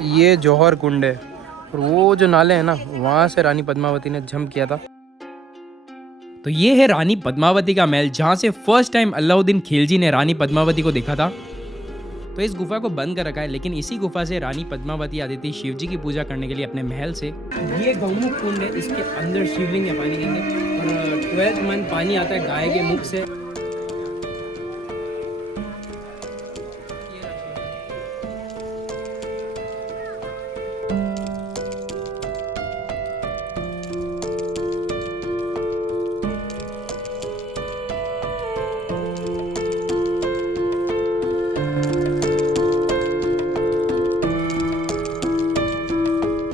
ये जौहर कुंड है और वो जो नाले हैं ना, वहाँ से रानी पद्मावती ने जंप किया था। तो ये है रानी पद्मावती का महल, जहाँ से फर्स्ट टाइम अलाउद्दीन खिलजी ने रानी पद्मावती को देखा था। तो इस गुफा को बंद कर रखा है, लेकिन इसी गुफा से रानी पद्मावती आती थी शिव जी की पूजा करने के लिए अपने महल से। ये गौमुख कुंड है, इसके अंदर शिवलिंग है पानी के अंदर, और 12th मंथ पानी आता है गाय के मुख से।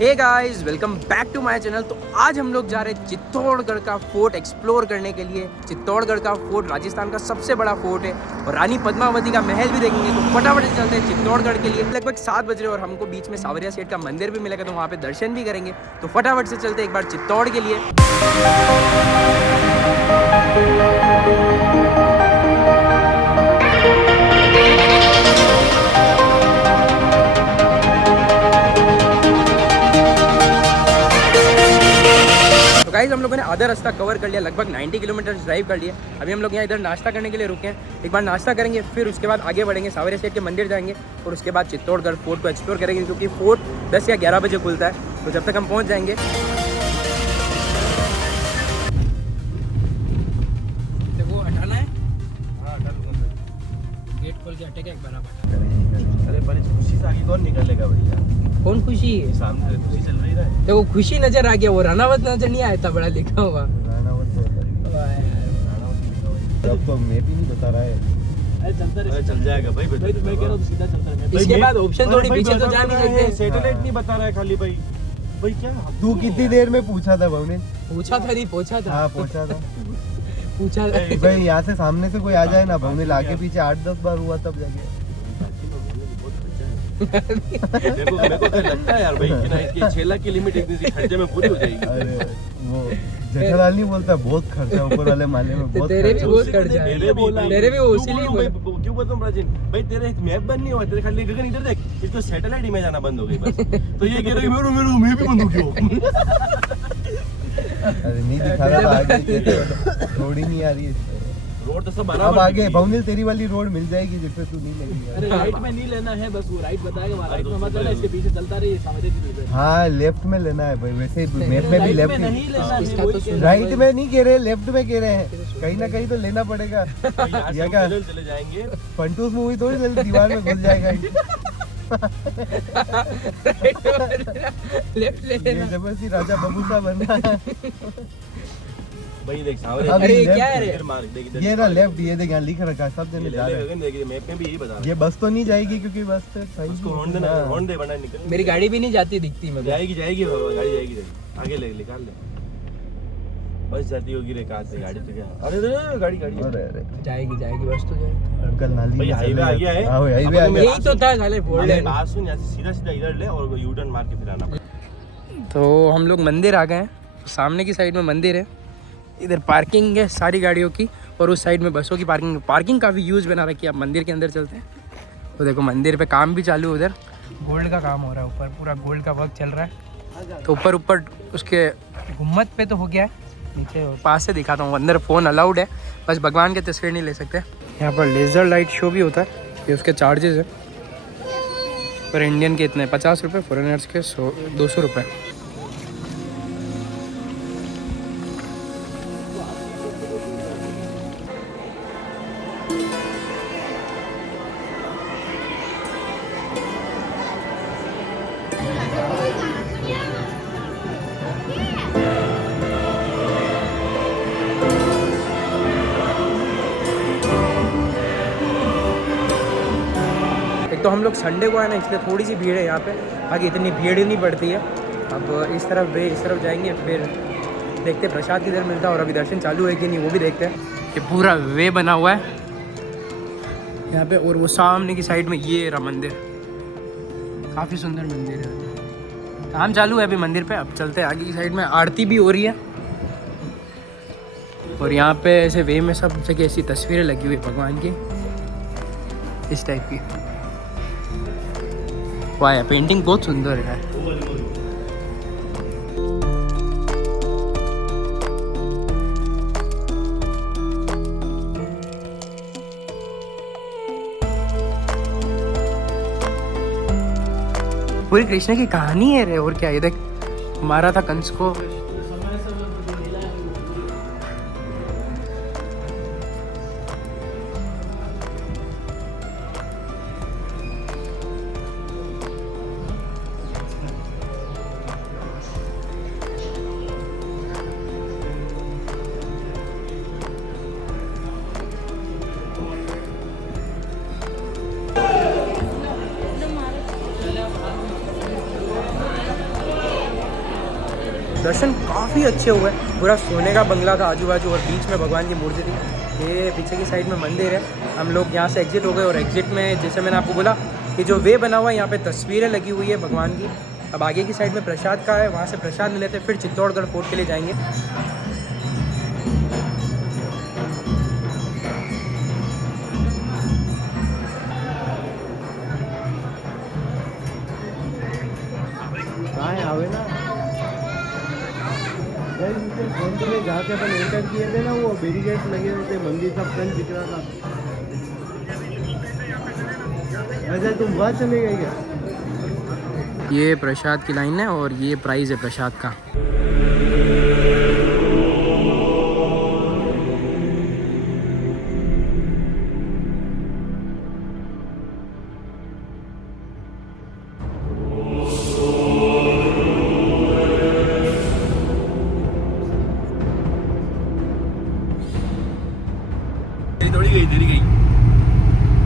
Hey guys, welcome back to my channel. तो आज हम लोग जा रहे हैं चित्तौड़गढ़ का फोर्ट एक्सप्लोर करने के लिए। चित्तौड़गढ़ का फोर्ट राजस्थान का सबसे बड़ा फोर्ट है और रानी पद्मावती का महल भी देखेंगे। तो फटाफट से चलते हैं चित्तौड़गढ़ के लिए। लगभग 7 बज रहे और हमको बीच में सावरिया सेठ का मंदिर भी मिलेगा, तो वहाँ पे दर्शन भी करेंगे। तो फटाफट से चलते एक बार चित्तौड़ के लिए। तो गाइस, हम लोगों ने आधा रास्ता कवर कर लिया, लगभग 90 किलोमीटर ड्राइव कर लिया। अभी हम लोग यहाँ इधर नाश्ता करने के लिए रुके हैं। एक बार नाश्ता करेंगे, फिर उसके बाद आगे बढ़ेंगे, सावरिया सेठ के मंदिर जाएंगे और उसके बाद चित्तौड़गढ़ फोर्ट को एक्सप्लोर करेंगे, क्योंकि फोर्ट 10 या 11 बजे खुलता है। तो जब तक हम पहुँच जाएंगे। वो हटाना है, गेट खोल के हटेगा एक बराबर। अरे बड़ी खुशी से आगे कौन निकलेगा भैया? कौन खुशी है? सामने खुशी चल रही है। देखो खुशी नजर आ गया, वो रानावत नजर नहीं आया था, बड़ा लिखा हुआ। अब तो मैप ही नहीं बता रहा है। अरे चल जाएगा भाई, मैं कह रहा हूँ सीधा चलता है। इसके बाद ऑप्शन थोड़ी पीछे तो जा नहीं सकते। सैटेलाइट नहीं बता रहा है खाली भाई। भाई क्या तू कितनी देर में पूछा था भावने? पूछा था, नहीं पहुंचा था। हाँ पहुंचा था। पूछा था भाई यहाँ से सामने से कोई आ जाए ना, भावने आगे पीछे 8-10 बार हुआ तब जाके। देखो मेरे को तो लगता है यार भाई कि ना इसकी 6 लाख की लिमिट इतनी सी खर्चे में पूरी हो जाएगी। अरे वो जेठालाल नहीं बोलता बहुत खर्चा ऊपर वाले माले में, बहुत तेरे भी खर्चा। बहुत खर्चा है। मेरे भी उसी लिए क्यों बोलता हूँ प्राचीन भाई, तेरे मैप बंद नहीं हुआ, तेरे खाली गगन इधर देख, इसको सैटेलाइट इमेज आना बंद हो गई बस। तो ये कह रहा है मेरे मैं भी बंद हो गया। अरे नहीं दिखा रहा था आगे, रोड ही नहीं आ रही है। रोड तो सब अब बराबर। आगे भावनिल तेरी वाली रोड मिल जाएगी जिसपे तू नहीं लगेगा। अरे राइट में नहीं लेना है, बस वो राइट बताएगा, राइट में मत लेना, इसके पीछे चलता रही सामने की। हाँ लेफ्ट में लेना है भाई, वैसे मैप में भी लेफ्ट नहीं लेना है, इसका वही तो कह रहा राइट में नहीं कह रहे, लेफ्ट में कह रहे हैं। कहीं ना कहीं तो लेना पड़ेगा। यहाँ से ये क्या चले जाएंगे। फंटूस मूवी थोड़ी जल्दी दीवार में घुस जाएगा। लेफ्ट ले ये लेना। जबरदस्ती राजा बबू सा बनना है। भाई देख सावरे, अरे अरे left क्या है रे? इधर मार, देख इधर। ये ना लेफ्ट, ये देख यहाँ लिख रखा है, सब जने जा रहे हैं। गगन देख, मैप में भी यही बता रहा है। ये बस तो नहीं जाएगी क्योंकि बस पे सही उसको हॉर्न देना, हाँ। हॉर्न दे बना निकल। मेरी गाड़ी भी नहीं जाती दिखती मुझे। जाएगी जाएगी बाबा, गाड़ी जाएगी जाएगी। आगे ले निकाल ले, बस जाती होगी रे कहाँ से गाड़ी तो क्या। अरे गाड़ी गाड़ी अरे अरे जाएगी बस तो जाएगी। अंकल नाली भाई में हाईवे चल आ रहे गया है। हैं। हाँ हाईवे आ अपन गया। यही तो था साले फोर अरे लेन। बात सुन, यहाँ से सीधा सीधा इधर ले और यू टर्न मार के फिर आना। तो हम लोग मंदिर आ गए हैं। सामने की साइड में मंदिर है, इधर पार्किंग है सारी गाड़ियों की, और उस साइड में बसों की पार्किंग काफ़ी यूज बना रखी है। अब मंदिर के अंदर चलते हैं। तो देखो मंदिर पे काम भी चालू है, उधर गोल्ड का काम हो रहा है, ऊपर पूरा गोल्ड का वर्क चल रहा है। तो ऊपर उसके गुम्मत पे तो हो गया है, नीचे पास से दिखाता हूँ। अंदर फ़ोन अलाउड है, बस भगवान की तस्वीर नहीं ले सकते। यहाँ पर लेज़र लाइट शो भी होता है, ये उसके चार्जेस है। पर इंडियन के इतने 50 रुपये, फॉरेनर्स के 200 रुपये। एक तो हम लोग संडे को आए ना, इसलिए थोड़ी सी भीड़ है यहाँ पे, आगे इतनी भीड़ नहीं पड़ती है। अब इस तरफ जाएंगे, फिर देखते हैं प्रसाद किधर मिलता है, और अभी दर्शन चालू है कि नहीं वो भी देखते हैं। ये पूरा वे बना हुआ है यहाँ पे, और वो सामने की साइड में ये रहा मंदिर, काफ़ी सुंदर मंदिर है। काम चालू है अभी मंदिर पे। अब चलते हैं आगे की साइड में, आरती भी हो रही है। और यहाँ पे ऐसे वे में सब जगह ऐसी तस्वीरें लगी हुई भगवान की, इस टाइप की। वाह यार, पेंटिंग बहुत सुंदर है। पूरी कृष्ण की कहानी है रे, और क्या। ये देख, मारा था कंस को। दर्शन काफ़ी अच्छे हुए। पूरा सोने का बंगला था आजू बाजू, और बीच में भगवान की मूर्ति थी। ये पीछे की साइड में मंदिर है। हम लोग यहाँ से एग्जिट हो गए, और एग्जिट में जैसे मैंने आपको बोला कि जो वे बना हुआ है, यहाँ पे तस्वीरें लगी हुई है भगवान की। अब आगे की साइड में प्रसाद का है, वहाँ से प्रसाद ले लेते, फिर चित्तौड़गढ़ फोर्ट के लिए जाएंगे। जहाँ से अपन एंटर किए थे ना, वो बैरिकेड्स लगे हुए थे, मंदिर सब फ्रंट दिख रहा था। अच्छा, तुम वहाँ चले गए क्या? ये प्रसाद की लाइन है, और ये प्राइस है प्रसाद का।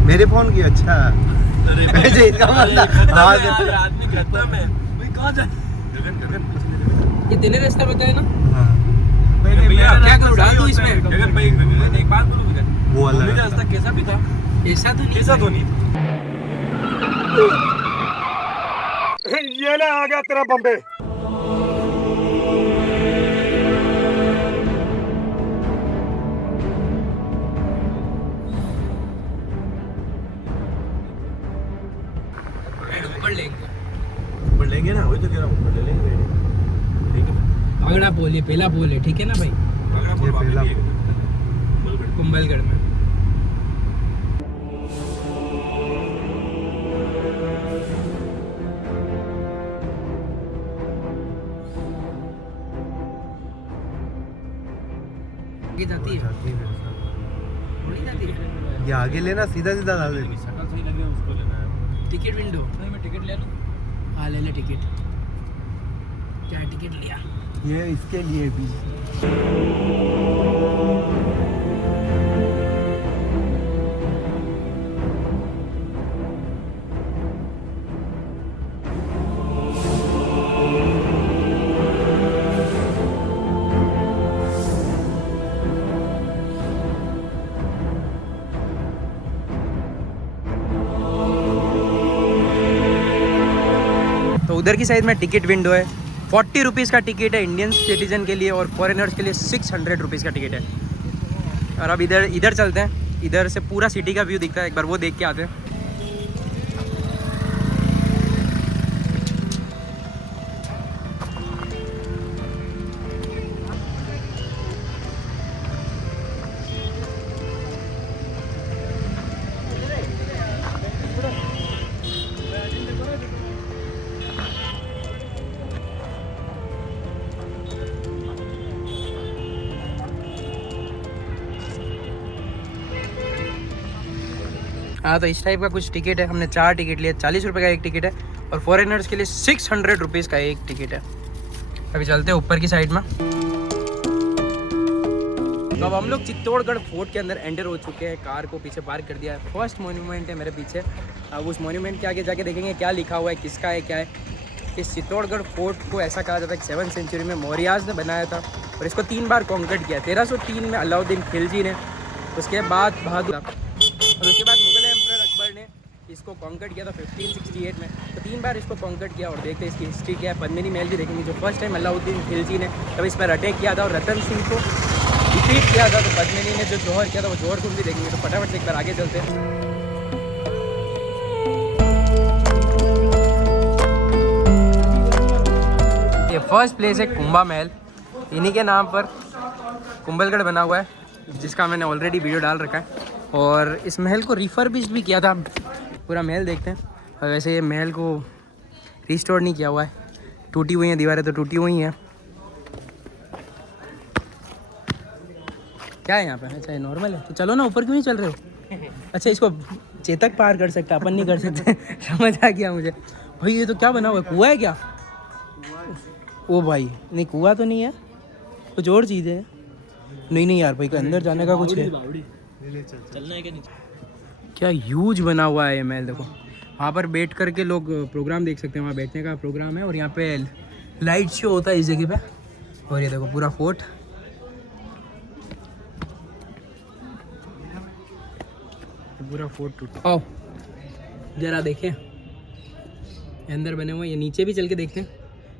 मेरे फोन की। अच्छा, अरे इसका मतलब आदमी खत्म है भाई। कहाँ जाए? गगन गगन ये तेने रास्ता बताया ना। भैया क्या करूँ, डाल दूँ इसमें? गगन भाई, गगन एक बात बोलूँ गगन, वो वाला मम्मी का रास्ता कैसा भी था, ऐसा तो कैसा तो नहीं। ये ना आ गया तेरा बम्बे। ऊपर लेंगे ना, वही तो कह रहा हूँ, ऊपर ले लेंगे। अगला पोल, ये पहला पोल है, ठीक है ना भाई। अगला पोल पहला कुंभलगढ़ में। जाती है, थोड़ी जाती है। ये आगे लेना, सीधा सीधा डाल देना। शक्ल सही लग रही है, उसको लेना है। Ticket window. नहीं, मैं टिकट ले लूँ। हाँ, ले ले टिकट। क्या टिकट लिया? ये इसके लिए भी। तो उधर की साइड में टिकट विंडो है। 40 रुपीज़ का टिकट है इंडियन सिटीजन के लिए, और फॉरेनर्स के लिए 600 रुपीज़ का टिकट है। और अब इधर चलते हैं। इधर से पूरा सिटी का व्यू दिखता है, एक बार वो देख के आते हैं। हाँ, तो इस टाइप का कुछ टिकट है। हमने 4 टिकट लिए। 40 रुपये का एक टिकट है, और फॉरेनर्स के लिए 600 रुपीज़ का एक टिकट है। अभी चलते हैं ऊपर की साइड में। तो अब हम लोग चित्तौड़गढ़ फोर्ट के अंदर एंटर हो चुके हैं। कार को पीछे पार्क कर दिया है। फर्स्ट मॉन्यूमेंट है मेरे पीछे। अब उस मॉन्यूमेंट के आगे जाके देखेंगे क्या लिखा हुआ है, किसका है, क्या है। इस चित्तौड़गढ़ फोर्ट को ऐसा कहा जाता है कि 7th सेंचुरी में मौर्याज ने बनाया था, और इसको 3 बार कॉन्कर्ड किया। 1303 में अलाउद्दीन खिलजी ने, उसके बाद बहादुर, और उसके बाद मुगल एम्परर अकबर ने इसको कॉन्कर्ड किया था 1568 में। तो 3 बार इसको कॉन्कर्ड किया। और देखते हैं इसकी हिस्ट्री क्या है। पद्मिनी महल भी देखेंगे, जो फर्स्ट टाइम अलाउद्दीन खिलजी ने तब इस पर अटैक किया था और रतन सिंह को डिफीट किया था। तो पद्मिनी ने जो जौहर किया था, वो जौहर को भी देखेंगे। तो फटाफट से एक बार आगे चलते हैं। फर्स्ट प्लेस है कुंभा महल। इन्हीं के नाम पर कुंभलगढ़ बना हुआ है, जिसका मैंने ऑलरेडी वीडियो डाल रखा है। और इस महल को रिफर्बिश्ड भी किया था। पूरा महल देखते हैं। और वैसे ये महल को रिस्टोर नहीं किया हुआ है, टूटी हुई हैं दीवारें, तो टूटी हुई हैं। क्या है यहाँ पे? अच्छा ये नॉर्मल है, तो चलो ना, ऊपर क्यों नहीं चल रहे हो? अच्छा इसको चेतक पार कर सकता, अपन नहीं कर सकते। समझ आ गया मुझे। भाई ये तो क्या बना हुआ है? कुआं है क्या? ओ भाई नहीं, कुआं तो नहीं है, कुछ और चीज़ है। नहीं यार भाई, अंदर जाने का कुछ है। चलना है क्या नीचे? क्या ह्यूज बना हुआ है ये महल। देखो वहाँ पर बैठ करके लोग प्रोग्राम देख सकते हैं, वहाँ बैठने का प्रोग्राम है। और यहाँ पे लाइट शो होता है इस जगह पे। और ये देखो पूरा फोर्ट, पूरा फोर्ट टूटा। आओ जरा देखें, अंदर बने हुए। ये नीचे भी चल के देखते हैं,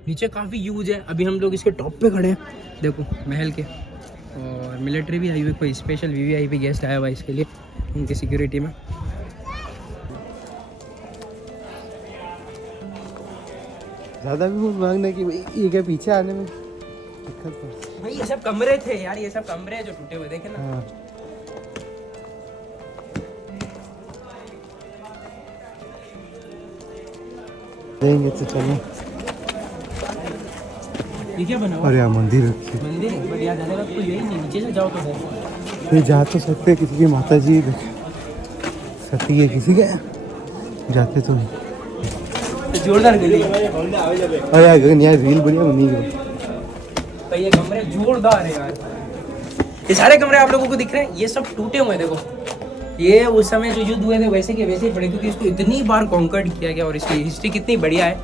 नीचे काफ़ी ह्यूज है। अभी हम लोग इसके टॉप पे खड़े हैं, देखो महल के। और मिलिट्री भी आई हुई, कोई स्पेशल वीवीआईपी गेस्ट आया हुआ है इसके लिए, उनकी सिक्योरिटी में। ज़्यादा भी मत मांगना कि ये क्या पीछे आने में दिक्कत है। भाई ये सब कमरे थे यार, ये सब कमरे हैं जो टूटे हुए, देखे ना। हाँ। देंगे तो चलो। ये क्या बना हुआ? और यहाँ मंदिर रखी है। मंदिर है, बट यहाँ जाने का कोई यही नहीं, नीचे से जाओ तो है। ये जा तो सकते हैं, किसी की माता जी सती है किसी के, जाते तो जोरदार गली है। अरे यार गगन, यार रील बढ़िया बनी है। तो ये कमरे जोरदार है यार। ये सारे कमरे आप लोगों को दिख रहे हैं, ये सब टूटे हुए हैं। देखो ये उस समय जो युद्ध हुए थे वैसे के वैसे ही पड़े, क्योंकि इसको इतनी बार कॉन्कर्ड किया गया। और इसकी हिस्ट्री कितनी बढ़िया है,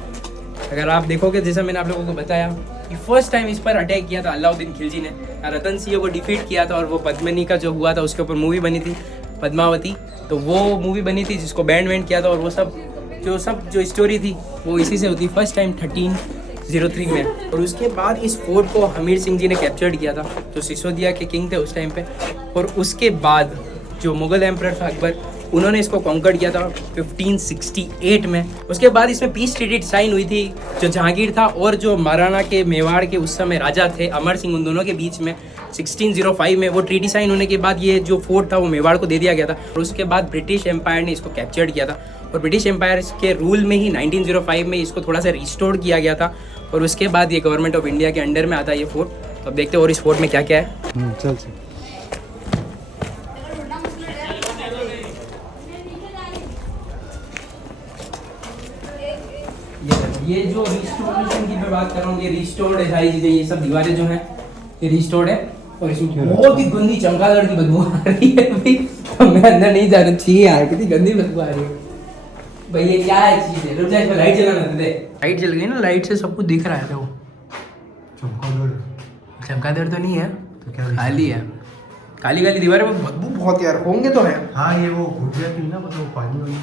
अगर आप देखोगे। जैसा मैंने आप लोगों को बताया कि फर्स्ट टाइम इस पर अटैक किया था अलाउद्दीन खिलजी ने, रतन सिंह को डिफीट किया था। और वो पद्मिनी का जो हुआ था उसके ऊपर मूवी बनी थी पद्मावती, तो वो मूवी बनी थी जिसको बैंड वैंड किया था। और वो सब जो स्टोरी थी वो इसी से होती, फर्स्ट टाइम 1303 में। और उसके बाद इस फोर्ट को हमीर सिंह जी ने कैप्चर्ड किया था, जो सिसोदिया के किंग थे उस टाइम पे। और उसके बाद जो मुगल एम्परर था अकबर, उन्होंने इसको कॉन्कर किया था 1568 में। उसके बाद इसमें पीस ट्रीटी साइन हुई थी, जो जहांगीर था और जो महाराणा के मेवाड़ के उस समय राजा थे अमर सिंह, उन दोनों के बीच में 1605 में वो ट्रीटी साइन होने के बाद ये जो फोर्ट था वो मेवाड़ को दे दिया गया था। और उसके बाद ब्रिटिश एम्पायर ने इसको कैप्चर्ड किया था। और ब्रिटिश एम्पायर के रूल में ही 1905 में इसको थोड़ा सा रिस्टोर किया गया था। और उसके बाद ये गवर्नमेंट ऑफ इंडिया के अंडर में आता है ये फोर्ट। तो अब देखते हैं और इस फोर्ट में क्या क्या है। चल। ये जो रिस्टोरेशन की मैं बात कर रहा हूँ, ये रिस्टोर्ड है सारी चीजें। ये सब दीवारें जो हैं ये रिस्टोर्ड है। और इसमें बहुत ही गंदी चमगादड़ की बदबू आ रही है भाई। तो मैं अंदर नहीं जाना चाहिए यार, कितनी गंदी बदबू आ रही है भाई। ये क्या है चीज है? रुक जा, इसमें लाइट जलाना दे। लाइट जल गई ना, लाइट से सब कुछ दिख रहा है। वो चमगादड़ तो नहीं है, तो क्या खाली है, काली काली दीवारें में बदबू बहुत यार होंगे तो है। हाँ ये वो घुटिया थी ना, मतलब पानी वाली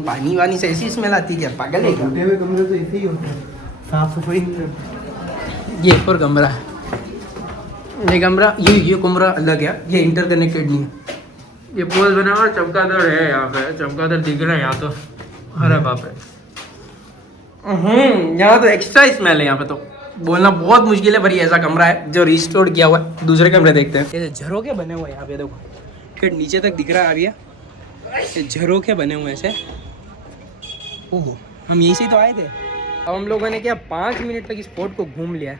पानी वानी से ऐसी स्मेल आती है क्या? पागल है क्या? घुटे हुए कमरे तो ऐसे ही होते हैं, साफ सफाई नहीं करते। ये एक और कमरा है। ये कमरा ये कमरा अलग है, ये इंटरकनेक्टेड नहीं है। ये पोल बना हुआ चमगादड़ है यहाँ पे, चमगादड़ दिख रहा है यहाँ तो। अरे बाप रे, यहाँ तो एक्स्ट्रा स्मेल है। यहाँ पे तो बोलना बहुत मुश्किल है, पर ये ऐसा कमरा है जो रिस्टोर किया हुआ है। दूसरे कमरे देखते हैं। ये झरोखे बने हुए हैं यहाँ पे, देखो फिर नीचे तक दिख रहा है। अभी ये झरोखे बने हुए ऐसे। ओहो, हम यहीं से तो आए थे। अब हम लोगों ने क्या 5 मिनट तक इस फोर्ट को घूम लिया है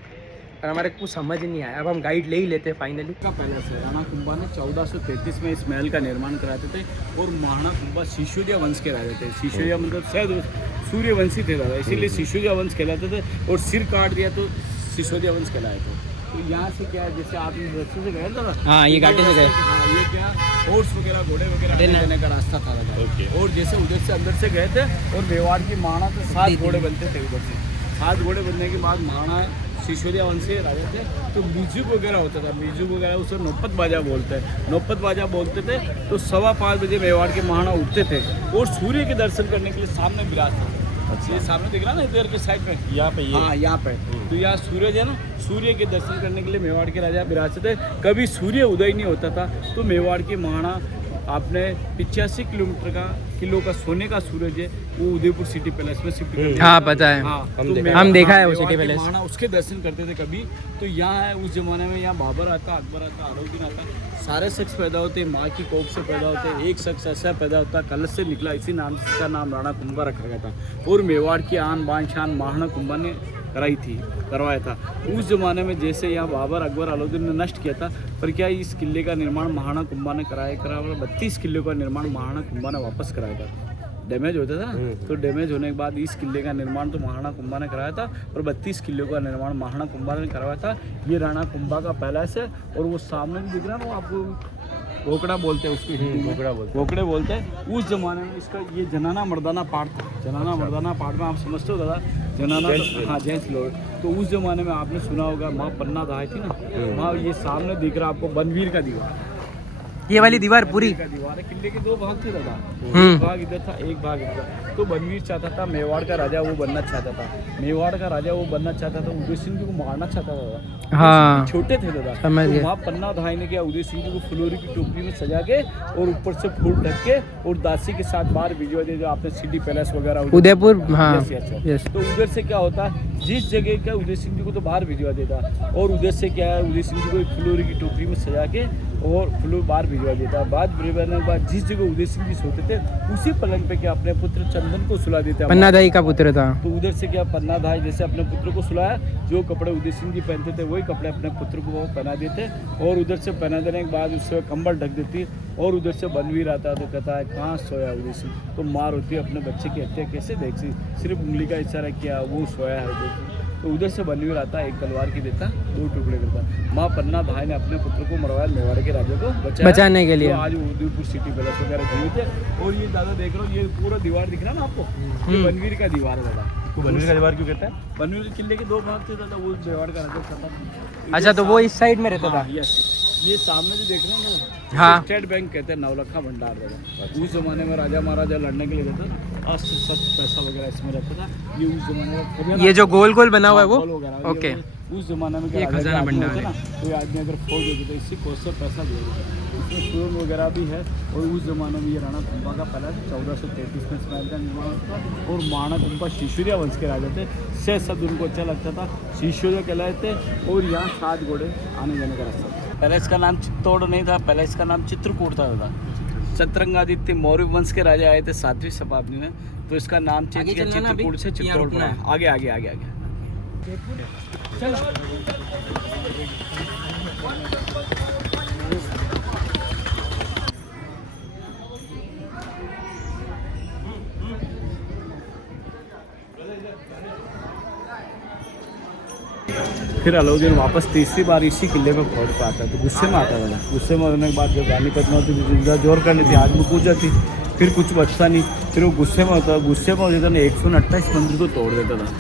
और हमारे कुछ समझ नहीं आया। अब हम गाइड ले ही लेते हैं फाइनली। का पैलेस है। राणा कुंभा ने 1433 में इस महल का निर्माण कराते थे। और महाराणा कुंभा सिसोदिया वंश के राजा थे। सिसोदिया मतलब शायद सूर्यवंशी थे दादा, इसीलिए सिसोदिया वंश कहलाते थे। और सिर काट दिया तो सिसोदिया वंश कहलाए थे। तो यहाँ से क्या है, जैसे आप रास्ते से गए ना, हाँ ये घाटे से गए। हाँ ये क्या हॉर्स वगैरह घोड़े वगैरह लेने का रास्ता था दादा। और जैसे उधर से अंदर से गए थे और मेवाड़ की महाराणा तो 7 घोड़े बनते थे उधर से। 7 घोड़े बनने के बाद महाराणा सिसोदिया वंश के राजा थे। तो म्यूजिक वगैरह होता था, म्यूजिक वगैरह उसे नौपत बाजा बोलते हैं। नौपत बाजा बोलते थे तो 5:15 बजे मेवाड़ के महाराणा उठते थे और सूर्य के दर्शन करने के लिए सामने विराजते थे। ये सामने दिख रहा ना इधर के साइड में, यहाँ पे ये, हाँ यहाँ पे। तो यहाँ सूरज है ना, सूर्य के दर्शन करने के लिए मेवाड़ के राजा विराजते थे। कभी सूर्य उदय नहीं होता था तो मेवाड़ के महाराणा आपने 85 किलो का सोने का सूरज है वो उदयपुर सिटी पैलेस में शिफ्ट कर दिया। हाँ पता है, हाँ, हम देखा है वो मेवाड़ सिटी के पैलेस। महाराणा उसके दर्शन करते थे कभी। तो यहाँ है उस जमाने में, यहाँ बाबर आता, अकबर आता, अलाउद्दीन आता, सारे शख्स पैदा होते, माँ की कोख से पैदा होते, एक शख्स ऐसा पैदा होता कलश से निकला, इसी नाम से इसका नाम राणा कुंभा रखा गया था। और मेवाड़ की आन बान शान महाराणा कुंभा ने करवाया था। उस ज़माने में जैसे यहाँ बाबर, अकबर, अलाउद्दीन ने नष्ट किया था, पर क्या इस किले का निर्माण महाराणा कुंभा ने कराया 32 किले का निर्माण महाराणा कुंभा ने वापस कराया था। डैमेज होता था ना, तो डैमेज होने के बाद इस किले का निर्माण तो महाराणा कुंभा ने कराया था, और 32 किले का निर्माण महाराणा कुंभा ने करवाया था। ये राणा कुंभा का पैलेस है, और वो सामने भी दिख रहा है ना, वो आपको घोकड़ा बोलते हैं उसको, घोकड़े बोलते हैं। उस जमाने में इसका ये जनाना मर्दाना पार्ट था। जनाना मर्दाना पार्ट में आप समझते हो दादा, जनाना हाँ जेंट्स लोग। तो उस जमाने में आपने सुना होगा माँ पन्ना दाई थी ना, वहाँ ये सामने दिख रहा आपको बनवीर का दीवार, ये वाली दीवार पूरी का दीवार है। किले के 2 भाग थे दादा, एक भाग इधर था, एक भाग इधर। तो बनवीर चाहता था मेवाड़ का राजा वो बनना चाहता था, मेवाड़ का राजा वो बनना चाहता था, उदय सिंह जी को मारना चाहता था दादा। हाँ छोटे थे दादा। समझ गए। तो वहाँ पन्ना धाई ने क्या उदय सिंह जी को फुलोरी की टोकरी में सजा के और ऊपर से फूल ढक के और दासी के साथ बाहर भिजवा दिया, जो आपने सिटी पैलेस वगैरह उदयपुर। हाँ यस। तो उधर से क्या होता, जिस जगह का उदय सिंह जी को तो बाहर भिजवा देता, और उधर से क्या है उदय सिंह जी को फुलोरी की टोकरी में सजा के और फुलोर बाहर भिजवा देता। बाद भिजवाने के बाद जिस जगह उदय सिंह जी सोते थे उसी पलंग पे क्या अपने पुत्र चंदन को सुला देता। पन्ना दाई का पुत्र था। तो उधर से क्या पन्ना दाई जैसे अपने पुत्र को सुलाया, जो कपड़े उदय सिंह जी पहनते थे वही कपड़े अपने पुत्र को वो पहना देते, और उधर से पहना देने के बाद उससे कंबल ढक देती, और उधर से बनवीर आता तो कहता है कहाँ सोया उदय सिंह। तो मार होती है अपने बच्चे की हत्या कैसे देखती, सिर्फ उंगली का इशारा किया वो सोया है उदय सिंह। तो उधर से बनवीर आता, एक तलवार की देता, 2 टुकड़े करता। माँ पन्ना भाई ने अपने पुत्र को मरवाया, मेवाड़ के राजा को बचाने के लिए। तो आज उदयपुर सिटी पैलेस वगैरह जीवित है। और ये दादा देख रहा हूँ, ये पूरा दीवार दिख रहा है ना आपको, ये बनवीर का दीवार है दादा। बनवीर का दीवार क्यों कहता है? बनवीर किले के 2 भाग थे दादा, वो मेवाड़ का राजा था। अच्छा, तो वो इस साइड में रहता था। यस, ये सामने भी देख रहे हैं ना, हाँ। स्टेट बैंक कहते हैं, नवलखा भंडार दादा। उस जमाने में राजा महाराजा लड़ने के लिए गए थे, अस्त्र शस्त्र पैसा वगैरह इसमें रहता था। ये उस जमाने में, ये जो गोल गोल बना हुआ है वो, वगैरह, ओके। उस जमाने में ये क्या खजाना भंडार है। कोई आदमी अगर फौज होती तो इसी कोष से पैसा दे देता। इसमें सुरंग वगैरह भी है। और उस जमाने में ये राणा कुंभा का पैलेस 1433 में इस महल का निर्माण हुआ था। और महाराणा कुंभा शिशुरिया वंश के राजा थे। से शब्द उनको अच्छा लगता था, शिशुरिया कहलाए थे। और यहाँ 7 घोड़े आने जाने का रास्ता था। पैलेस का नाम चित्तौड़ नहीं था, पैलेस का नाम चित्रकूट था दादा। चतरंगादित्य मौर्य वंश के राजा आए थे 7वीं शताब्दी में, तो इसका नाम चेंज किया चित्रकूट से चित्तौड़ पड़ा। आगे आगे आगे आगे चलो। फिर अलाउद्दीन वापस तीसरी बार इसी किले पे पहुंच पाता, तो गुस्से में आता था। गुस्से में होने के बाद जब रानी पद्मावती जोर कर लेती, आग में कूद जाती, फिर कुछ बचता नहीं। फिर वो गुस्से में होता, गुस्से में हो जाता ना, 128 मंदिर को तोड़ देता था।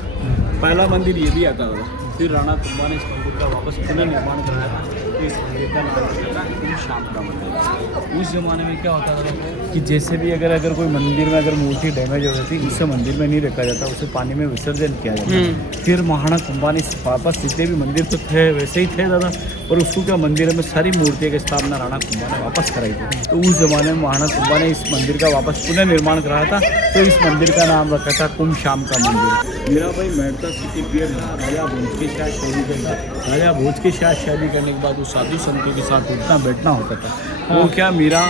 पहला मंदिर ये भी आता था। फिर राणा कुंभा ने इस मंदिर का वापस पुनर्निर्माण कराया था। तो इस मंदिर का नाम शाम का मंदिर। उस जमाने में क्या होता था कि जैसे भी अगर कोई मंदिर में अगर मूर्ति डैमेज हो जाती, उसे मंदिर में नहीं रखा जाता, उसे पानी में विसर्जन किया जाता। फिर महाराणा कुंभा ने वापस जितने भी मंदिर तो थे वैसे ही थे दादा, और उसको क्या मंदिर में सारी मूर्तियों की स्थापना राणा कुंभा ने वापस कराई थी। तो उस जमाने में महाराणा कुंभा ने इस मंदिर का वापस पुनर्निर्माण कराया था। तो इस मंदिर का नाम रखा था कुंभ शाम का मंदिर। मीरा भाई मेहता सिटी पियर राजा भोज के साथ शादी करता। राजा भोज के साथ शादी करने के बाद वो साधु संतों के साथ उठना बैठना होता था। वो क्या मीरा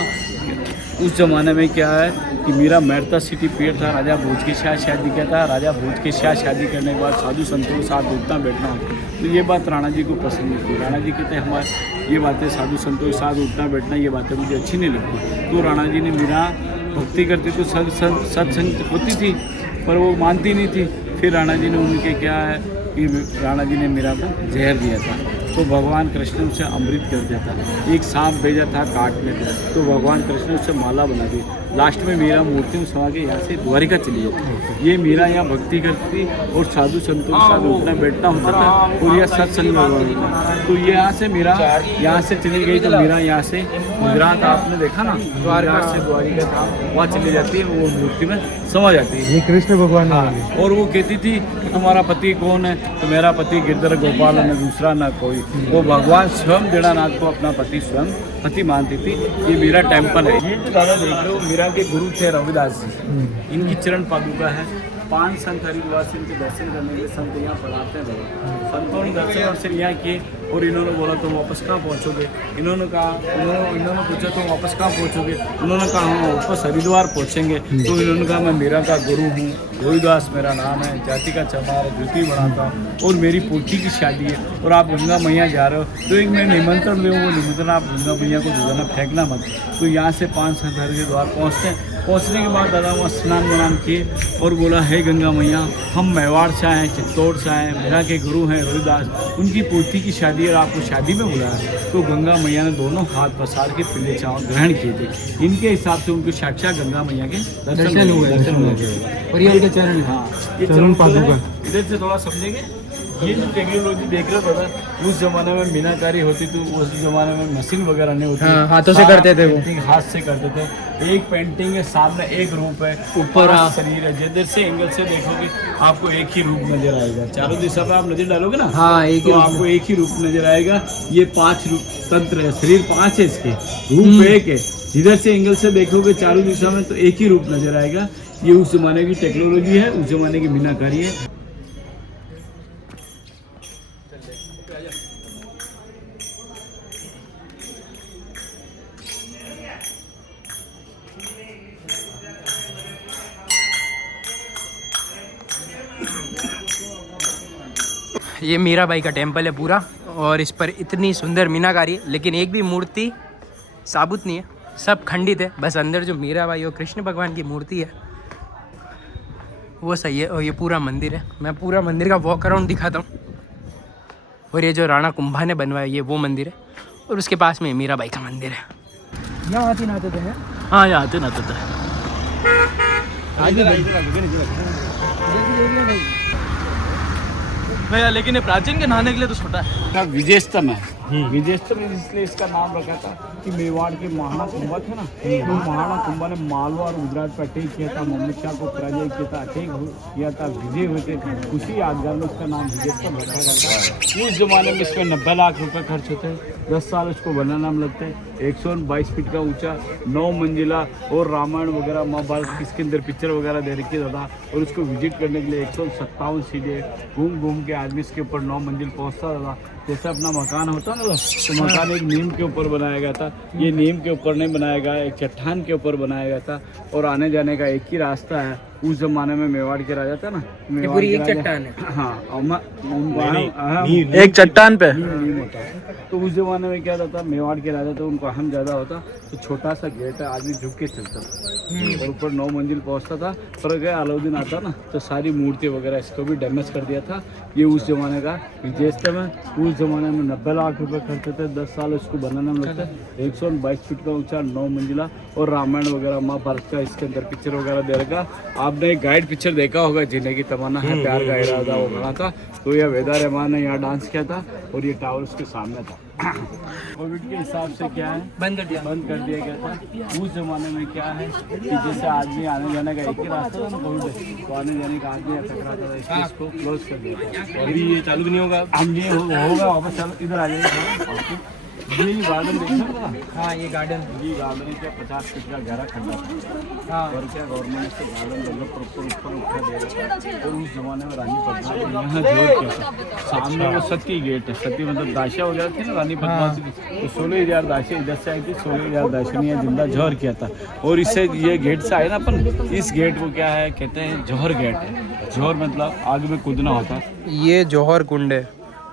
उस जमाने में क्या है कि मीरा मेहता सिटी पियर था, राजा भोज के साथ शादी किया था। राजा भोज के साथ शादी करने के बाद साधु संतों के साथ उठना बैठना होता। तो ये बात राणा जी को पसंद नहीं थी। राणा जी कहते हमारे ये बातें साधु संतों के साथ उठना बैठना ये बातें मुझे अच्छी नहीं लगती। तो राणा जी ने मीरा भक्ति करती तो सत्संग होती थी, पर वो मानती नहीं थी। फिर राणा जी ने उनके क्या है कि राणा जी ने मीरा को जहर दिया था। तो भगवान कृष्ण उसे अमृत कर दिया था। एक सांप भेजा था काटने को, तो भगवान कृष्ण उससे माला बना दी। लास्ट में मीरा मूर्ति में समा के यहाँ से द्वारिका चली जाती। ये मीरा यहाँ भक्ति करती थी और साधु संतों के साथ उठना बैठना होता था, और यह सत्संग में होता था। तो ये यहाँ से मीरा यहाँ से चली गई। तो मीरा यहाँ से गुजरात आपने देखा ना, द्वारका से द्वारिका था, वहाँ चली जाती है। वो मूर्ति में समझ आती है। ये कृष्ण भगवान हाँ, और वो कहती थी कि तुम्हारा पति कौन है, तो मेरा पति गिरधर गोपाल है, दूसरा ना कोई। वो भगवान स्वयं दीनानाथ को अपना पति स्वयं पति मानती थी। ये मीरा टेम्पल है। ये जो दादा देख रहे हो मीरा के गुरु थे रविदास जी, इनकी चरण पादुका है। 5 संत हरिद्वार से इनके दर्शन करने के लिए संत यहाँ पढ़ाते हैं लोग। संतों ने दर्शन वर्शन यहाँ किए और इन्होंने बोला तो वापस कहाँ पहुँचोगे। इन्होंने कहा इन्होंने पूछा तो वापस कहाँ पहुँचोगे। उन्होंने कहा हम वापस हरिद्वार पहुँचेंगे। तो इन्होंने कहा मैं मीरा का गुरु हूँ, रोहिदास मेरा नाम है, जाति का चमार ज्योति बनाता हूँ और मेरी पोती की शादी है और आप गंगा मैया जा रहे हो तो एक मैं निमंत्रण दूँ, वो निमंत्रण आप गंगा मैया को दोबारा फेंकना मत। तो यहाँ से 5 संत हरिद्वार पहुँचते हैं। पहुँचने के बाद दादा वहाँ स्नान वनान किए और बोला हे गंगा मैया, हम मेवाड़ से आए, चित्तौड़ से आए, मेरा के गुरु हैं रोहिदास, उनकी पोती की शादी और आपको शादी में बुलाया। तो गंगा मैया ने दोनों हाथ पसार के पीले चावल ग्रहण किए थे। इनके हिसाब से उनको साक्षात गंगा मैया के दर्शन हुए। और ये उनके चरण। हाँ, ये चरण पादुका। इधर से थोड़ा समझेंगे। ये जो टेक्नोलॉजी देख रहे हो दादा, उस जमाने में मीनाकारी होती थी, उस जमाने में मशीन वगैरह नहीं होती। हाँ, हाथों से करते थे वो। पेंटिंग हाथ से करते थे। एक पेंटिंग है, सामने एक रूप है, ऊपर शरीर है। जिधर से एंगल से देखोगे आपको एक ही रूप नजर आएगा। चारों दिशा पे आप नजर डालोगे ना, हाँ, एक ही तो आपको एक ही रूप नजर आएगा। ये 5 रूप तंत्र है, शरीर 5 है, इसके रूप 1 है। जिधर से एंगल से देखोगे चारों दिशा में तो एक ही रूप नजर आएगा। ये उस जमाने की टेक्नोलॉजी है, उस जमाने की मीनाकारी है। ये मीराबाई का टेम्पल है पूरा और इस पर इतनी सुंदर मीनाकारी है, लेकिन एक भी मूर्ति साबुत नहीं है, सब खंडित है। बस अंदर जो मीराबाई और कृष्ण भगवान की मूर्ति है वो सही है। और ये पूरा मंदिर है, मैं पूरा मंदिर का वॉक अराउंड दिखाता हूँ। और ये जो राणा कुंभा ने बनवाया ये वो मंदिर है और उसके पास में मीराबाई का मंदिर है। यहाँ आते नाते थे। हाँ, यहाँ आते नाते थे। भैया लेकिन ये प्राचीन के नहाने के लिए तो छोटा है। विजयस्तम है। विजयस्तम इसलिए इसका नाम रखा था कि मेवाड़ के महाराणा कुंभा थे ना, तो महाराणा कुंभा ने मालवा और गुजरात पर अटैक किया था, मोहम्मद शाह को पराजय किया था, अटैक किया था, विजय हुए थे। उसी यादगार में इसका नाम विजयस्तम रखा जाता है। उस जमाने में इसमें 90 लाख रुपए खर्च होते हैं, 10 साल उसको बनाना में लगते हैं। 122 फीट का ऊंचा, 9 मंजिला और रामायण वगैरह महाभारत इसके अंदर पिक्चर वगैरह दे रखी था। और उसको विजिट करने के लिए 157 सीढ़ी घूम घूम के आदमी इसके ऊपर 9 मंजिल पहुंचता था। जैसे अपना मकान होता ना, तो मकान एक नीम के ऊपर बनाया गया था। ये नीम के ऊपर नहीं बनाया गया, एक चट्टान के ऊपर बनाया गया था। और आने जाने का एक ही रास्ता है। उस जमाने में मेवाड़ के राजा था ना, पूरी एक चट्टान है। हाँ, एक चट्टान पे नीम होता है। तो उस जमाने में क्या था, मेवाड़ के राजा तो उनको अहम ज़्यादा होता, तो छोटा सा गेट है, आदमी झुक के चलता था और ऊपर 9 मंजिल पहुंचता था। पर गया अलाउद्दीन आता ना, तो सारी मूर्ति वगैरह इसको भी डैमेज कर दिया था। ये उस जमाने का विजयस्तम है। उस जमाने में 90 लाख रुपए खर्च होते, 10 साल इसको बनाने में लगता है। 122 फीट का ऊंचा, 9 मंजिला और रामायण वगैरह महाभारत का इसके अंदर पिक्चर वगैरह दे रखा। आपने एक गाइड पिक्चर देखा होगा, जीने की तमन्ना है, प्यार का इरादा, वो बना था। तो यह वेदा रहमान ने यहाँ डांस किया था और ये टावर उसके सामने था। कोविड के हिसाब से क्या है, बंद कर दिया गया था। उस जमाने में क्या है कि जैसे आदमी आने जाने का एक ही रास्ता था ना, कोविड, तो आने जाने का आदमी टकराता था, इसलिए इसको क्लोज कर दिया था। अभी ये चालू भी नहीं होगा। हम ये होगा वापस, चलो इधर आ जाइए। ये गार्डन देख सकते हैं। हाँ, ये गार्डन क्या 50 फीट का गहरा खड्डा था। हाँ, और क्या गवर्नमेंट से गार्डन डेवलप प्रॉपर ऊपर उठा दे रहा था। और उस जमाने में रानी पद्मावती यहाँ जोड़ किया था। सामने वो सती गेट है, सती मतलब दासियाँ वगैरह थी ना रानी पद्मावती की, तो 16,000 दासियाँ इधर से आई थी, 16,000 दासियाँ जिंदा जौहर किया था। और इससे ये गेट से आए ना अपन, इस गेट को क्या है कहते हैं, जौहर गेट है। जौहर मतलब आग में कूदना होता है। ये जौहर कुंड है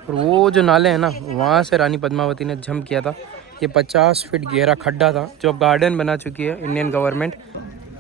और वो जो नाले हैं ना, वहाँ से रानी पद्मावती ने जंप किया था। ये 50 फीट गहरा खड्डा था जो अब गार्डन बना चुकी है इंडियन गवर्नमेंट।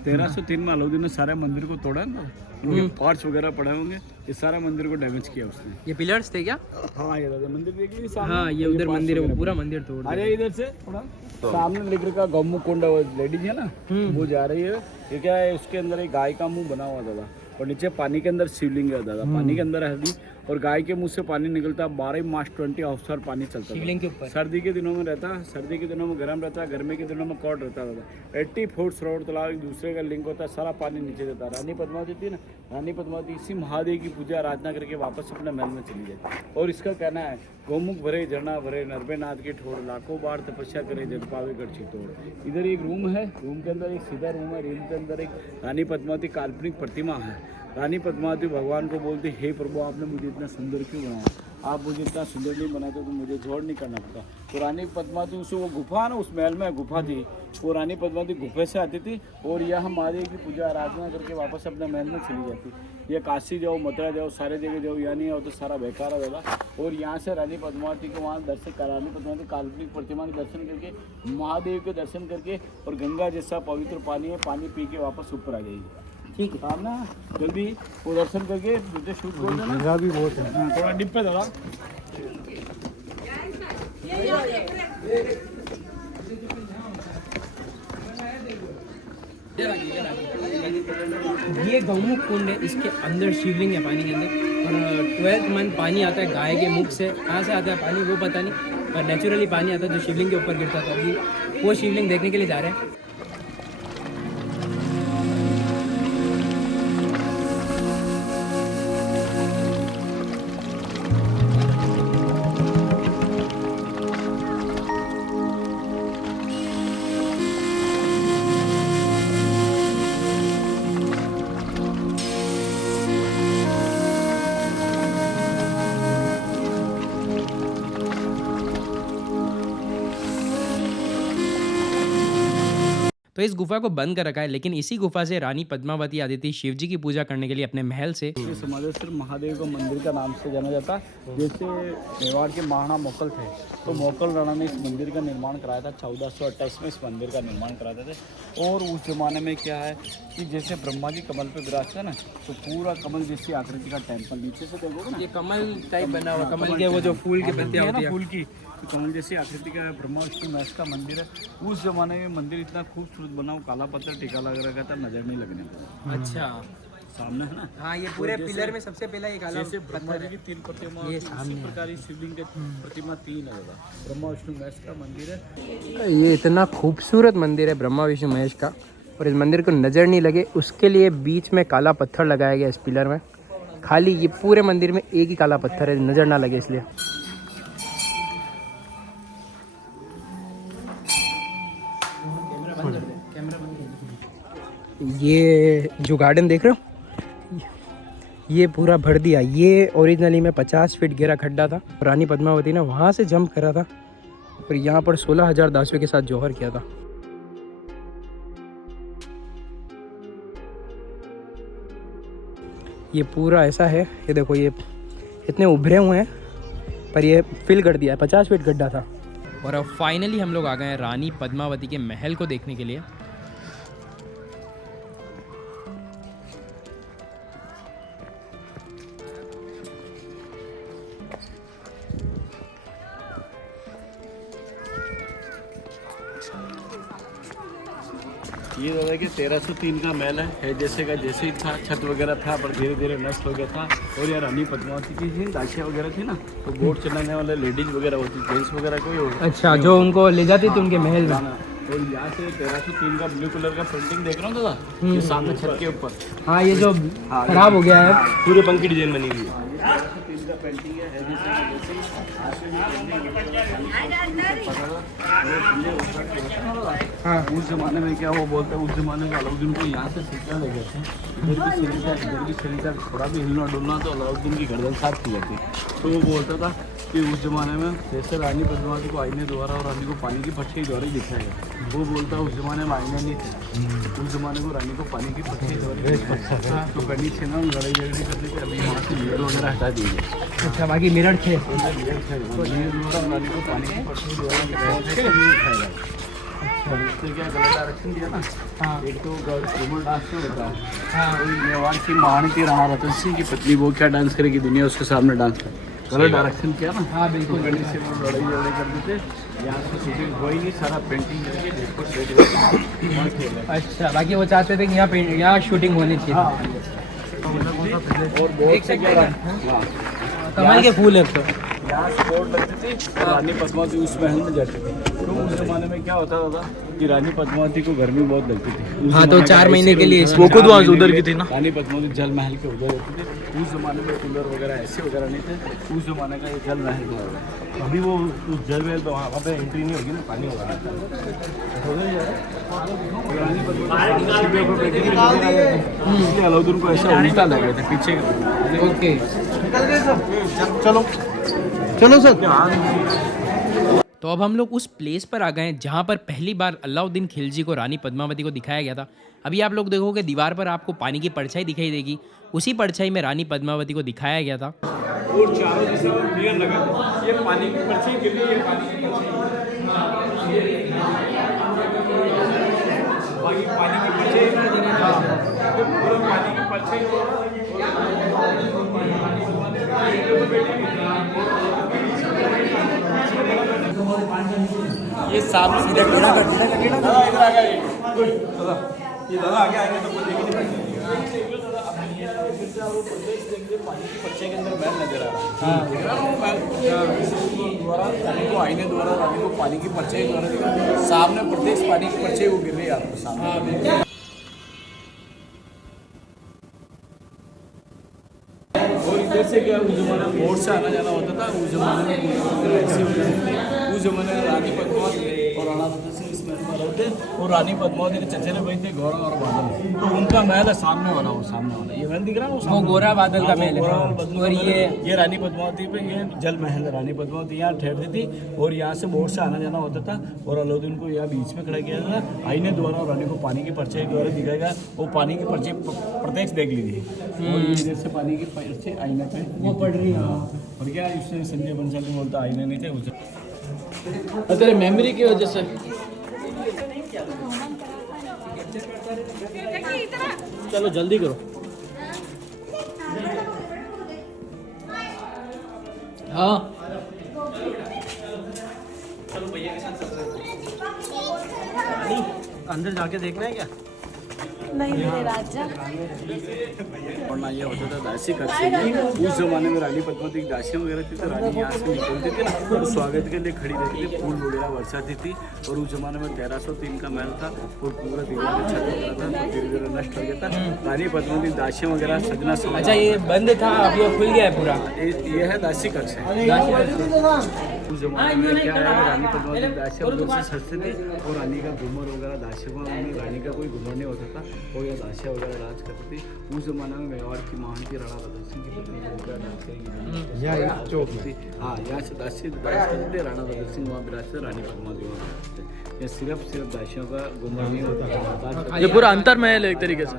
1303 में अलाउद्दीन ने सारे मंदिर को तोड़ा ना, उनके पार्ट्स वगैरह पड़े होंगे, ये सारा मंदिर को डैमेज किया उसने। ये पिलर्स थे क्या? हाँ, ये मंदिर देख लीजिए सामने। हाँ, ये उधर मंदिर है, वो पूरा मंदिर तोड़ दिया। अरे इधर से थोड़ा सामने लिख रखा गम्मू कुंड, वो लेडीज है ना, वो जा रही है। ये क्या है, उसके अंदर एक गाय का मुंह बना हुआ था और नीचे पानी के अंदर शिवलिंग है दादा, पानी के अंदर है हल्दी और गाय के मुंह से पानी निकलता, 12 मास 20 आवर पानी चलता शिवलिंग के ऊपर। सर्दी के दिनों में रहता, सर्दी के दिनों में गर्म रहता, गर्मी के दिनों में कॉट रहता दादा। 80 फुट सरोवर तालाब एक दूसरे का लिंक होता है, सारा पानी नीचे जाता। रानी पद्मावती थी ना, रानी पद्मावती इसी महादेव की पूजा आराधना करके वापस अपने महल में चली जाती। और इसका कहना है गौमुख भरे झरना भरे नरबेनाथ की ठोर, लाखों बार तपस्या करे जल पावे गढ़ तोड़। इधर एक रूम है, रूम के अंदर एक सीधा रूम है, रूम के अंदर एक रानी पद्मावती काल्पनिक प्रतिमा है। रानी पद्मावती भगवान को बोलती, हे प्रभु आपने मुझे इतना सुंदर क्यों बनाया, आप मुझे इतना सुंदर नहीं बनाते तो मुझे जोड़ नहीं करना पड़ता। तो रानी पद्मावती उसे वो गुफा ना, उस महल में गुफा थी, वो रानी पद्मावती गुफे से आती थी और यह महादेव की पूजा आराधना करके वापस अपने महल में चली जाती। ये काशी जाओ, मथुरा जाओ, सारे जगह जाओ, यहाँ नहीं आओ तो सारा बेकार होगा। और यहाँ से रानी पद्मावती को वहाँ दर्शन करा, रानी पद्मावती काल्पनिक प्रतिमा के दर्शन करके, महादेव के दर्शन करके और गंगा जैसा पवित्र पानी है, पानी पी के वापस ऊपर आ जाएगी। ठीक है ना, जल्दी वो दर्शन करके मुझे शूट कर देना। जगह भी बहुत है, थोड़ा डिप पे दादा। ये गौमुख कुंड है, इसके अंदर शिवलिंग है पानी के अंदर। और 12th मंथ पानी आता है गाय के मुख से। कहाँ से आता है पानी वो पता नहीं, पर नेचुरली पानी आता है जो शिवलिंग के ऊपर गिरता था। अभी वो शिवलिंग देखने के लिए जा रहे हैं। तो इस गुफा को बंद कर रखा है, लेकिन इसी गुफा से रानी पद्मावती आती थी शिव जी की पूजा करने के लिए अपने महल से। समाधेश्वर महादेव का मंदिर का नाम से जाना जाता। जैसे मेवाड़ के महाराणा मोकल थे, तो मोकल राणा ने इस मंदिर का निर्माण कराया था। 1428 में इस मंदिर का निर्माण कराते थे। और उस जमाने में क्या है कि जैसे ब्रह्मा जी कमल पे विराजते हैं ना, तो पूरा कमल जैसी आकृति का टेम्पल, नीचे से देखोगे ना ये कमल टाइप बना हुआ, कमल के वो जो फूल की पत्तियां होती है, फूल की, तो कमल जैसी आकृति का ब्रह्मा विष्णु महेश का मंदिर है। उस जमाने में मंदिर इतना खूबसूरत बना, काला पत्थर टीका लग रखा था, नजर नहीं लगने का। अच्छा सामने है ना, हाँ, ये पूरे पिलर में सबसे पहला ये काला जैसे ब्रह्मा जी की 3 प्रतिमा, ये उसी सामने है। प्रकार शिवलिंग के प्रतिमा 3 है दादा। ब्रह्मा विष्णु महेश का मंदिर है। ये इतना खूबसूरत मंदिर है ब्रह्मा विष्णु महेश का, और इस मंदिर को नज़र नहीं लगे उसके लिए बीच में काला पत्थर लगाया गया इस पिलर में। खाली ये पूरे मंदिर में एक ही काला पत्थर है, नज़र ना लगे इसलिए। ये जो गार्डन देख रहे हो, ये पूरा भर दिया। ये ओरिजिनली में 50 फीट गहरा खड्डा था, रानी पद्मावती ने वहाँ से जंप करा था और यहाँ पर 16,000 दासियों के साथ जौहर किया था। ये पूरा ऐसा है, ये देखो, ये इतने उभरे हुए हैं, पर ये फिल कर दिया है। 50 फीट गड्ढा था। और अब फाइनली हम लोग आ गए हैं रानी पद्मावती के महल को देखने के लिए। ये दादा कि 1303 का महल है, जैसे का जैसे ही था, छत वगैरह था, पर धीरे धीरे नष्ट हो गया था। और यार रानी पद्मावती की थी, दासियाँ वगैरह थी ना, तो बोट चलाने वाले लेडीज वगैरह होती, जेंट्स वगैरह कोई होगा। अच्छा, जो उनको ले जाती थी उनके महल में। और यहाँ से 1303 का ब्लू कलर का पेंटिंग देख रहा हूँ दादा, ये सामने छत के ऊपर। हाँ, ये जो खराब हो गया है, पूरे पंख की डिजाइन बनी हुई है। 1303 का पेंटिंग है, जैसे हाँ, उस जमाने में क्या वो बोलते हैं, उस जमाने में अलाउद्दीन को यहाँ से सिक्का ले गए थे। इधर की शरीर थोड़ा भी हिलना डुलना तो अलाउद्दीन की गर्दन साफ की जाती। तो वो बोलता था कि उस जमाने में जैसे रानी पद्मावती को आईने द्वारा और रानी को पानी की पट्टी द्वारा दिखाया गया। वो बोलता है उस जमाने में आईने नहीं थे, उस जमाने को रानी को पानी की पट्टी द्वारा तो करनी थी ना, लड़ाई झगड़ी करने के अभी वहाँ से मिरर वगैरह हटा दिए। अच्छा, बाकी मिरर थे। रानी को पानी की पट्टी द्वारा उसने क्या गलत आरक्षण दिया ना। हाँ, एक तो घूमर डांस में होता है। हाँ, कोई मेवाड़ की महारानी राणा रतन सिंह की पत्नी, वो क्या डांस करेगी, दुनिया उसके सामने डांस करे। गलत आरक्षण किया ना। हाँ, बिल्कुल। गणेश से वो लड़ाई झगड़े करते थे। यहाँ से शूटिंग हुई नहीं, सारा पेंटिंग करके जिसको स्टेज। अच्छा, बाकी वो चाहते थे कि यहाँ शूटिंग होनी चाहिए। और बहुत से क्या कमाल के फूल है तो। यहाँ से बोर्ड लगती थी, रानी पद्मावती उस महल में जाती थी। तो उस जमाने में क्या होता था कि रानी पद्मावती को गर्मी बहुत लगती थी। हाँ, तो 4 महीने के लिए वो खुद वहाँ से उधर की थी ना। रानी पद्मावती जल महल के उधर होती थी। उस जमाने में कूलर वगैरह ऐसे वगैरह नहीं थे। उस जमाने का ये जल महल था। अभी वो उस जल महल पे वहाँ पे एंट्री नहीं होगी ना, पानी होगा। रानी पद्मावती इसलिए अलाउद्दीन को ऐसा उल्टा लग रहा था पीछे। ओके, चलो चलो सर। तो अब हम लोग उस प्लेस पर आ गए हैं जहाँ पर पहली बार अलाउद्दीन खिलजी को रानी पद्मावती को दिखाया गया था। अभी आप लोग देखोगे दीवार पर आपको पानी की परछाई दिखाई देगी, उसी परछाई में रानी पद्मावती को दिखाया गया था। और चारों दिशा में मिरर लगा था। ये पानी की परछाई गिर रही है, पानी की परछाई। बाकी पानी की परछाई पूरा पानी की परछाई ये सामने सीधा टेढ़ा कर दादा इधर आ गया। ये दादा आगे आएंगे तो कोई देख नहीं पाएगा। पानी की परछाई के अंदर महल नजर आ रहा है। देख रहा है वो महल द्वारा रानी को आईने द्वारा रानी को पानी की परछाई द्वारा दिख रहा है। सामने प्रत्यक्ष पानी की परछाई वो गिर रही है आपको सामने। और इधर से क्या उस जमाने में बोट से आना जाना होता था। उस जमाने में ऐसे होते थे। उस जमाने में रानी पद्मावती और राणा प्रताप सिंह इस महल में रहते। और रानी पद्मावती के चचेरे भाई थे गौरा और बादल। तो उनका महल है सामने वाला, वो सामने वाला ये महल दिख रहा है वो गोरा बादल का महल है। और ये रानी पद्मावती पे ये जल महल है। रानी पद्मावती यहाँ ठहरती थी और यहाँ से बोट से आना जाना होता था। और अलाउद्दीन को यहाँ बीच में खड़ा किया था आईने द्वारा और रानी को पानी की परछाई द्वारा दिखाया गया। वो पानी की परछाई प्रत्यक्ष देख लीजिए। और इधर से पानी की परछाई आईने पे वो पड़ रही है। और क्या इससे संजय बंसल ने बोलता आईने नहीं थे उसे तेरे मेमोरी की वजह से। चलो जल्दी करो। हाँ, अंदर जाके देखना है क्या? नहीं मेरे राजा। और ना ये होता था दासी कक्ष में। उस जमाने में रानी पद्मावती की दासियाँ वगैरह थी तो रानी यहाँ से निकलती थी ना तो स्वागत के लिए खड़ी रहती थी, फूल वगैरह बरसाती थी। और उस जमाने में 1303 का महल था और पूरा दीवार में छत वगैरह था तो धीरे धीरे नष्ट हो गया था। रानी पद्मावती की दासियाँ वगैरह सजना सब। अच्छा ये बंद था, अभी वो खुल गया है पूरा। ये है दासी कक्ष है। उस जमाने में क्या है रानी पद्मावती की दासियाँ उधर से सस्ते थी और रानी का घूमर वगैरह दासियों में रानी का कोई घूमर नहीं होता था और यह दासियाँ वगैरह राज करती थी। उस जमाने में मेवाड़ की महान की राणा प्रताप सिंह की पत्नी हाँ यहाँ से दासी राज करते थे। राणा प्रताप सिंह वहाँ विराजते, रानी पद्मावती वहाँ विराजते। यह सिर्फ दासियों का घूमर नहीं होता था। ये पूरा अंतर महल है एक तरीके से।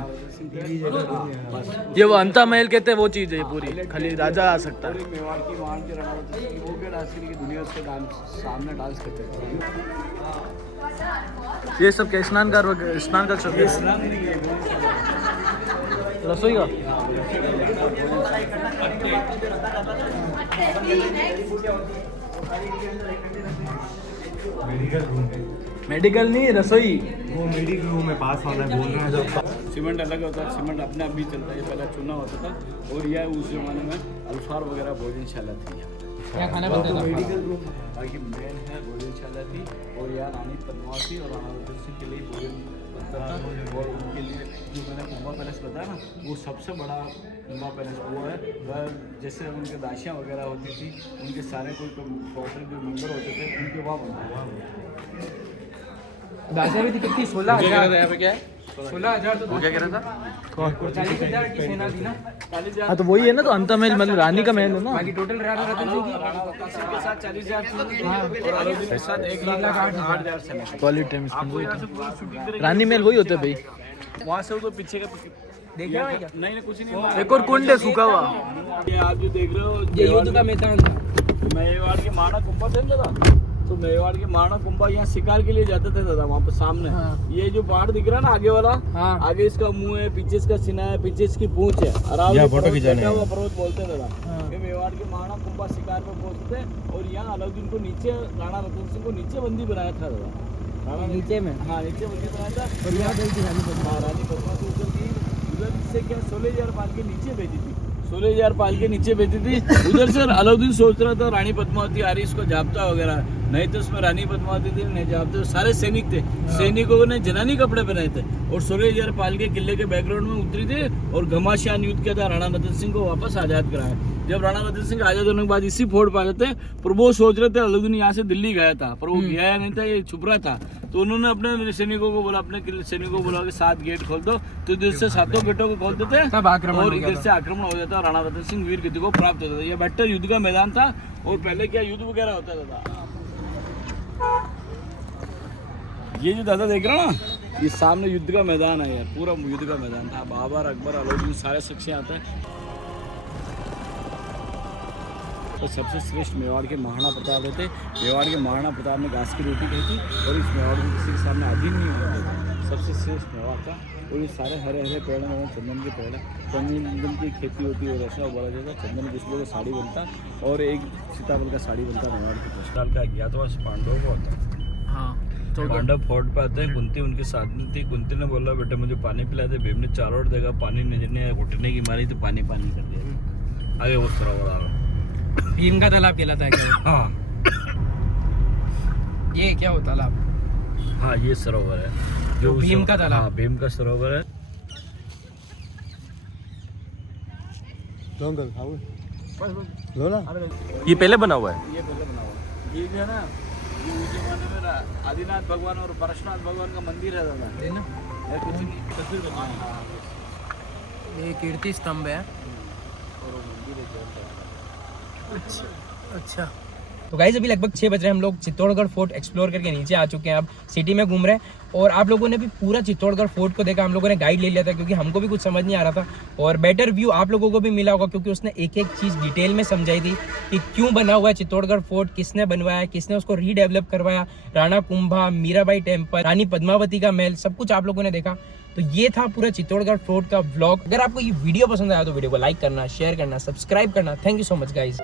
ये वो अंतर महल कहते हैं, वो चीज़ है ये पूरी, खाली राजा आ सकता है। मेवाड़ की महान की राणा प्रताप सिंह वो क्या डांस की दुनिया उसके सामने डांस करते थे। ये सब क्या स्नान का सब रसोई का मेडिकल नहीं रसोई। वो मेडिकल रूम में पास वाला बोल रहे हैं जब सीमेंट अलग होता है, सीमेंट अपने आप भी चलता है। पहले चूना होता था और यह उस जमाने में अल्फार वगैरह भोजनशाला थी। क्या खाना बनता था? मेडिकल रूम बाकी मेन है भोजनशाला थी और यहाँ रानी पद्मावती और राणा प्रताप सिंह के लिए भोजन बनता था। और उनके लिए जो मैंने कुंभा पैलेस बताया ना वो सबसे बड़ा कुंभा पैलेस वो है। वह जैसे उनके दासियाँ वगैरह होती थी उनके सारे कोई प्रॉपर जो मेम्बर होते थे उनके वहाँ बनता था। दासियाँ भी थी कितनी? 16,000। यहाँ पे क्या है? 16,000 तो वो क्या कह रहा था? 40,000 की सेना थी ना। हाँ तो वही है ना, तो अंतर महल मतलब रानी का महल है ना। बाकी टोटल राणा रतन सिंह की राणा प्रताप सिंह के साथ 40,000 और अलाउद्दीन के साथ 1,08,000 सेना। क्वालिटी टाइम स्पेंड रानी महल वही होता है भाई। वहाँ से वो तो पीछे का देख रहे हो क्या? नहीं कुछ नहीं। एक और कुंड है सूखा हुआ। ये आप जो देख रहे हो ये युद्ध का मैदान था। मेवाड़ के माणा कुंभा थे ना दादा, तो मेवाड़ के माणा कुंभा यहाँ शिकार के लिए जाते थे दादा। वहाँ पर सामने ये जो पहाड़ दिख रहा है ना आगे वाला, आगे इसका मुंह है, पीछे इसका सीना है, पीछे इसकी पूंछ है। पर्वत बोलते हैं दादा। ये मेवाड़ के माणा कुंभा शिकार पे पहुंचते थे और यहाँ अलाउद्दीन को नीचे राणा रतन सिंह को नीचे बंदी बनाया था दादा। राणा नीचे में? हाँ नीचे बंदी बनाया था। और यहाँ गई थी रानी रानी पद्मावती उधर की उधर से क्या 16,000 पाल के नीचे बेची थी, 16,000 पाल के नीचे बेची थी। उधर से अलाउद्दीन सोच रहा था रानी पद्मावती आ रही, इसको जाप्ता वगैरह, नहीं तो उसमें रानी पद्मावती थी नहीं जाप्ता, सारे सैनिक थे, सैनिकों ने जनानी कपड़े पहनाए थे और 16,000 पाल के किले के बैकग्राउंड में उतरी थी और घमासान युद्ध किया था, राणा रतन सिंह को वापस आजाद कराया। जब राणा रतन सिंह आजाद होने के बाद इसी फोर्ट पर आए थे, पर वो सोच रहे थे अलाउद्दीन यहाँ से दिल्ली गया था, पर वो गया नहीं था, ये छुप रहा था। तो उन्होंने अपने सैनिकों को बोला, अपने सैनिकों को बोला कि 7 गेट खोल दो, तो इधर से 7 गेटों को खोल देते तब आक्रमण और हो गया इधर से आक्रमण हो जाता, राणा रतन सिंह वीर गति को प्राप्त होता था। ये बेटर युद्ध का मैदान था और पहले क्या युद्ध वगैरह होता था। ये जो दादा देख रहा हो ना, ये सामने युद्ध का मैदान है यार, पूरा युद्ध का मैदान था। बाबर, अकबर, अलाउद्दीन सारे शख्स आते हैं। तो सबसे श्रेष्ठ मेवाड़ के महाराणा प्रताप रहते। मेवाड़ के महाराणा प्रताप ने घास की रोटी खाई थी और इस मेवाड़ को किसी के सामने अधीन नहीं होने देता। सबसे श्रेष्ठ मेवाड़ था। और ये सारे हरे हरे पेड़ में चंदन के पेड़ है, चंदन की खेती होती है और ऐसा बोला जाता, चंदन किस लोगों का साड़ी बनता और एक सीताफल का साड़ी बनता मेवाड़ के साल का अज्ञातवास पांडवों को होता। हाँ तो पांडव फोर्ट पे आते हैं, कुंती उनके साथ में थी। कुंती ने बोला बेटा मुझे पानी पिला दे, भीम ने चारों ओर देखा, पानी नजर नहीं आया, घुटने की मारी तो पानी पानी कर दिया। आगे वो सरोवर आ रहा, भीम का तालाब कहलाता है क्या? हाँ ये क्या होता तालाब? हाँ ये सरोवर है जो भीम का तालाब। हाँ भीम का सरोवर है। ये पहले बना हुआ है। ये पहले बना हुआ है। ये जो है ना, ये उस जमाने में आदिनाथ भगवान और परशुराम भगवान का मंदिर है दादा, है ना? है कुछ नहीं, तस्वीर बना है। ये कीर्ति स्तंभ है। और वो मंदिर है जो अच्छा तो गाइस अभी लगभग 6 बज रहे हैं, हम लोग चित्तौड़गढ़ फोर्ट एक्सप्लोर करके नीचे आ चुके हैं, अब सिटी में घूम रहे हैं। और आप लोगों ने भी पूरा चित्तौड़गढ़ फोर्ट को देखा, हम लोगों ने गाइड ले लिया था क्योंकि हमको भी कुछ समझ नहीं आ रहा था और बेटर व्यू आप लोगों को भी मिला होगा क्योंकि उसने एक एक चीज़ डिटेल में समझाई थी कि क्यों बना हुआ है चित्तौड़गढ़ फोर्ट, किसने बनवाया, किसने उसको रीडेवलप करवाया, राणा कुंभा, मीराबाई टेम्पल, रानी पद्मावती का महल, सब कुछ आप लोगों ने देखा। तो ये था पूरा चित्तौड़गढ़ फोर्ट का व्लॉग। अगर आपको ये वीडियो पसंद आया तो वीडियो को लाइक करना, शेयर करना, सब्सक्राइब करना। Thank you so much guys.